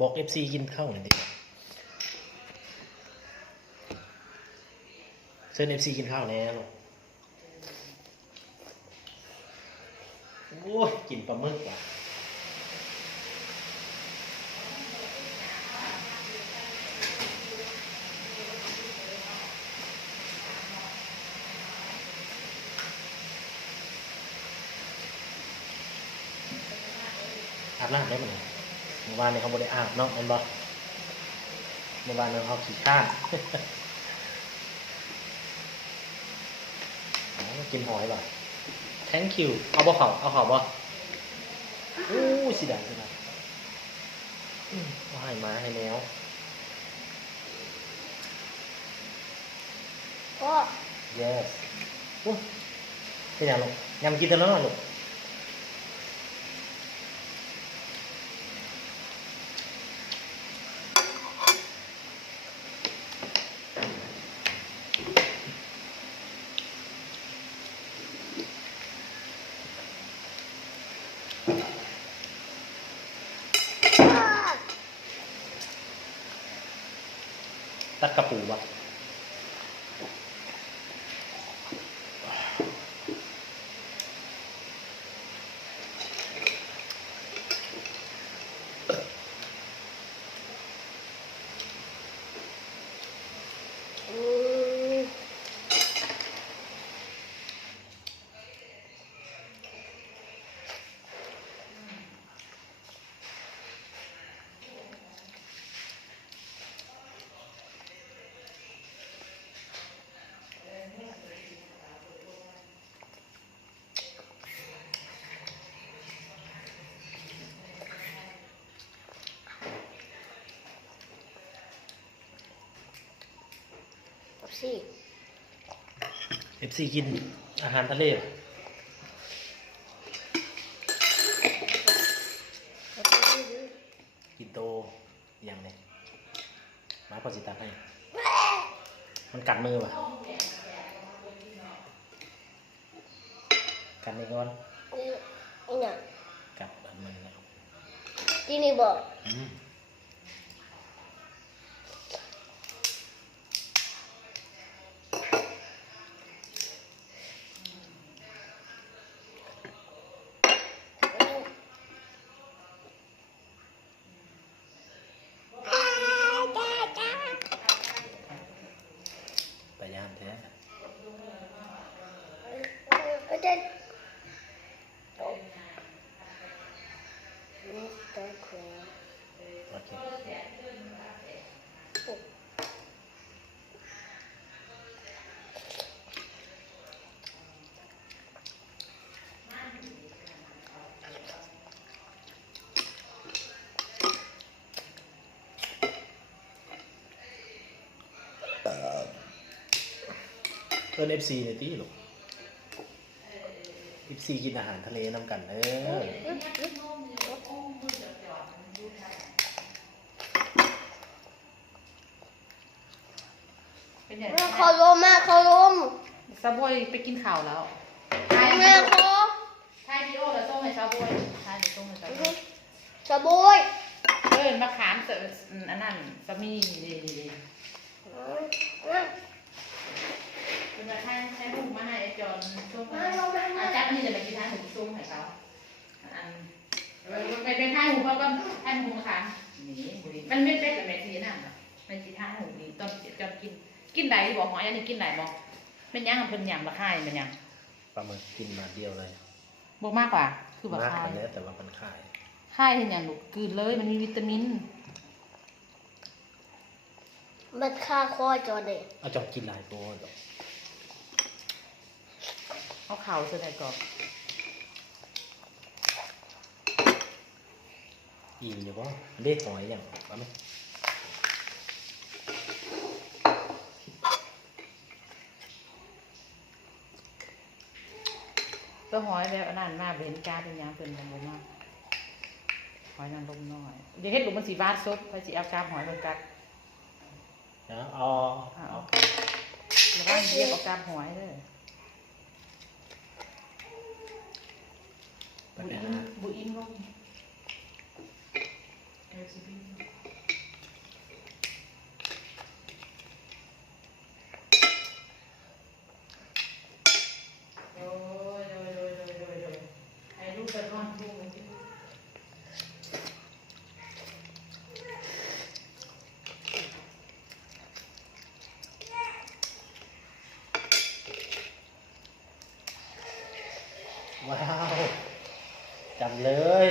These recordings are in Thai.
บอก FC กินข้าวหน่อยดิเชิญ FC กินข้าวแล้วโอ้ยกินปลาหมึกว่ะอาบน้ำได้ไหมเมื่อวานเนี่ยเขาไม่ได้อาบเนาะเห็นบ่เมื่อวานเนี่ยเขาขี้ข้านกินหอยบ่ thank you เอาบ่เขาเอาเขาบ่อู้สิได้ว่าให้มาให้แมวพ่อ yes เป็นยังลูกยำกินแต่แล้วลูกตัดกระปูบ่สิ FC กินอาหารทะเลกินโตอย่างนี้มาพอสิตาให้มันกัดมือป่ะกัดนี่ก่อนนี่เนี่ยกัดมือแล้ว ที่นี่บอกไปย่ามแท้โอเคเพื่อน FC ในที่ลูก FC กินอาหารทะเลนำกันเป็นไง เขาลมมาเขาลม ซาบวยไปกินข้าวแล้ว แม่เขา ทายดีโอแล้วส้มให้ซาบวยทายดีส้มให้ซาบวย สะบุย มะขามอันนั้นสามีเป็นมาทายหูมาให้ไอจอนส้มอาจารย์นี่จะไปกินทายหูส้มให้เขาอันไปเป็นทายหูเขาก็ทายหูมะขามนี่มันไม่เป็นแบบแม่ทีนั่นหรอมันจีทายหูนี่ตอนจอนกินได้บอกหอยอันนี้กินได้บอกเป็นยังเพิ่นยำละค่ายเป็นยัง ปลาหมึกกินมาเดียวเลย บอกมากกว่าคือแบบ มาก ค่าย กันแล้วแต่ว่ามันขาย ค่ายเห็นอย่างลูกกลืนเลยมันมีวิตามิน มันฆ่าคอจอเด็ก เอาจอกินหลายตัวดอก เอาเข่าเสด็จก่อน อิ่มอยู่ป่ะเรียกหอยอย่างปลาไหม ตัวหอยแบบอันนั้นมาเห็นจ้าเป็นยังเป็นลมมากหอยนางรมน้อยเดี๋ยวเฮ็ดลูกมันสีวาดซุปไปสีเอากาบหอยมันกัด นะเอา แล้วก็เรียกเอากาบหอยเลย ไปนะ บุอินลงเอลซีบี ว้าวจำเลย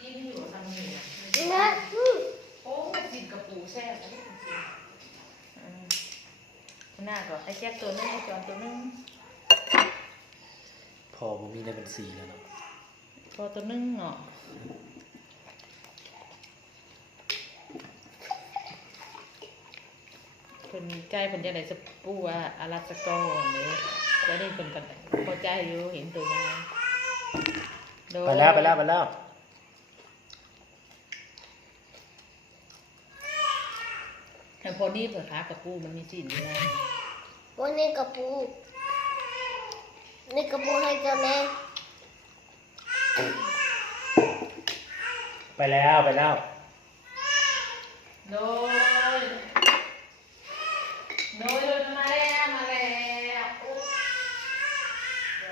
อีนี่อยู่ทำนี่นะ นะ โอ้กินกระปูแซ่บนะหน้าก่อนไอ้แจ๊กตัวนึงไอ้จอนตัวนึง พอผมมีในบัญชีแล้วเนาะ พอตัวนึงเนาะคนใจคนจะได้สปูว่าอาราสกอเนี่ยแล้วนี่คนกันพอใจอยู่เห็นตัวยาง ไปแล้วไปแล้วไปแล้ว แต่พอนี่เผื่อขากระปูมันมีสีอยู่นะ วันนี้กระปูนี่กระปูให้เจ้าแม่ ไปแล้วไปแล้ว โดยมาแล้วมาแล้วโอ้โด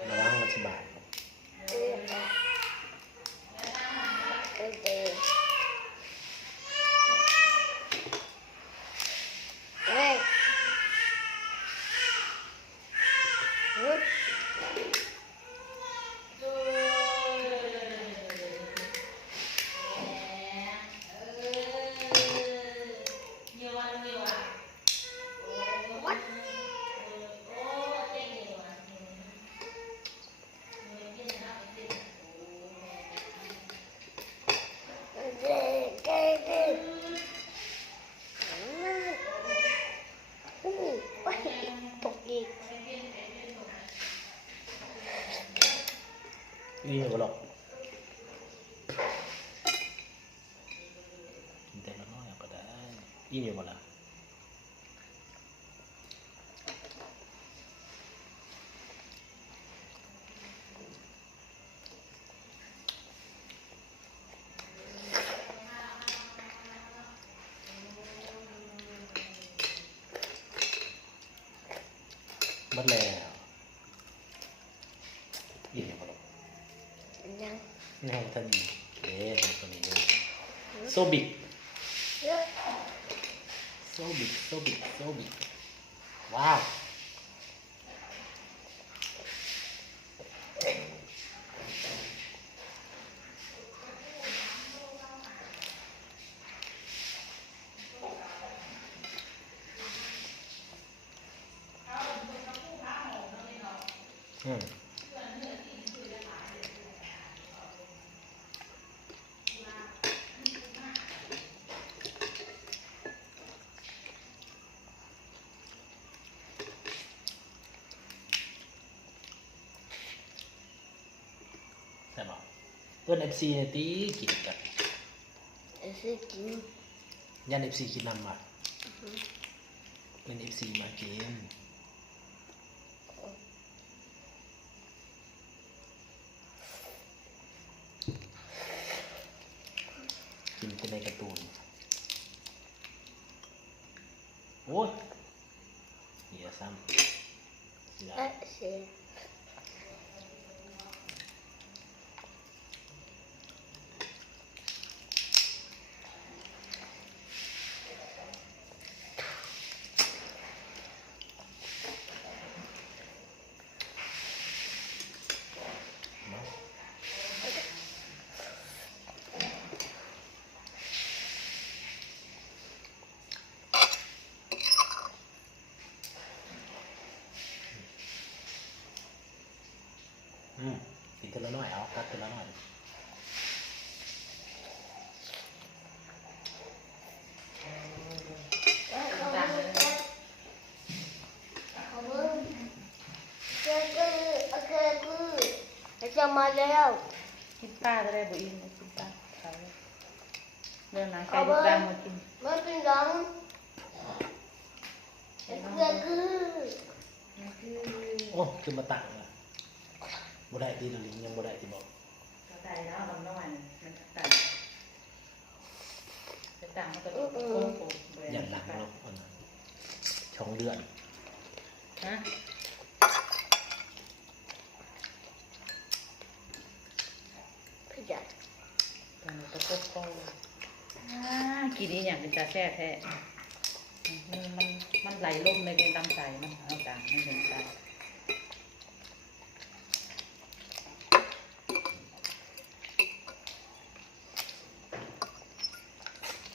ย ระวังมันสบาย โอเคเฮ้ย ตกอีก นี่ไม่หรอกกินแต่ละน้อยก็ได้อิ่มอยู่หมดละหมดแล้วอิ่มอยู่หมดหรอก ยัง นี่ให้ท่านอีกเอ๊ะตัวนี้ด้วยโซบิกโซบิกโซบิกโซบิกว้าวอืมใช่ป่ะเพื่อน FC เนี่ยตีกินกัน ไอ้สิกิน ยัน FC กินนำมาเป็น FC มากินกินเป็นในการ์ตูนโอ้ยเหี้ยซ้ำเสีย เสีย เนาะกินทีละน้อยเอากัดทีละน้อย จะมาแล้ว กินป้าก็ได้บุอินกินป้าเขาเรื่องหนังไก่ลูกดำมากิน มันเป็นยังเพื่อนคือ โอ้คือมาตังอ่ะบ่ได้ตีนลิงยังบ่ได้ที่บอก กระต่ายแล้วมันน้อยมันกระต่ายกระต่ายมันกระโดดโค้งโค้ง ยันหลังเนาะอันนั้นช่องเดือน ฮะ พยา อันนี้ตะกบโป้กินอีอย่างเป็นตาแซ่แท้มันไหลลมในเป็นตำใจมันเอาต่างไม่เห็นใจ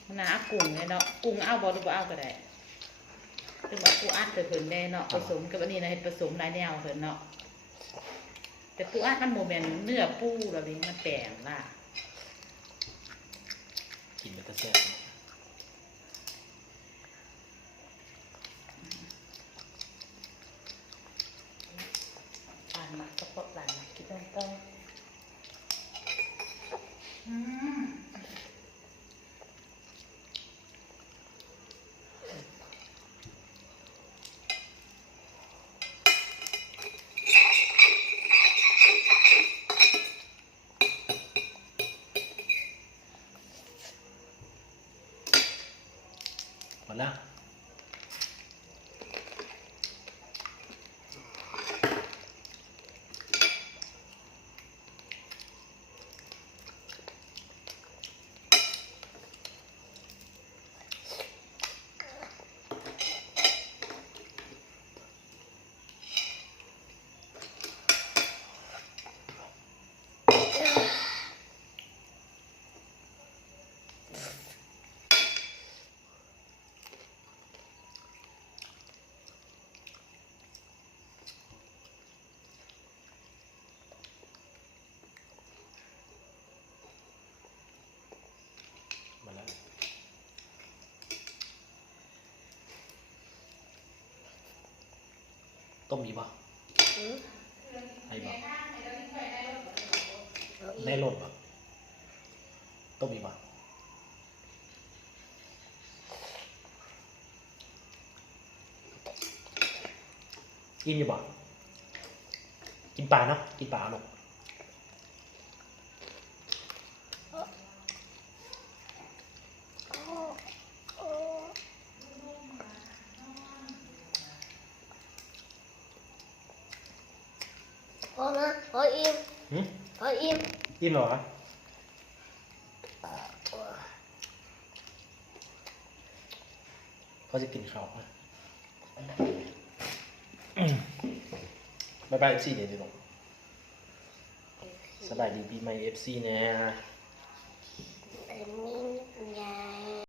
มันน่ากุ้งเนี่ยเนาะกุ้งเอาบอหรือบ่เอาก็ได้ถึงว่าปูอัดเพิ่นแน่เนาะผสมกับอันนี้นะเห็ดผสมหลายแนวเพิ่นเนาะแต่ปูอัดมันโมเมนเนื้อปูแล้วนี่มันแปลงล่ะ กินมันก็แซ่บ ปานมักกระเพาะหลานคิดต้องโตหมดแล้วหมดแล้วต้มอีกป่ะไอ้ป่ะได้รสป่ะต้มอีกป่ะอิ่มอยู่ป่ะกินปลาเนาะกินปลาลูก พอนะพออิ่ม หืม พออิ่ม อิ่มเหรอครับเขาจะกินข้าวนะบ๊ายบายเอฟซีเดี๋ยวนี้ลูกสบายดีปีใหม่เอฟซีเนี่ย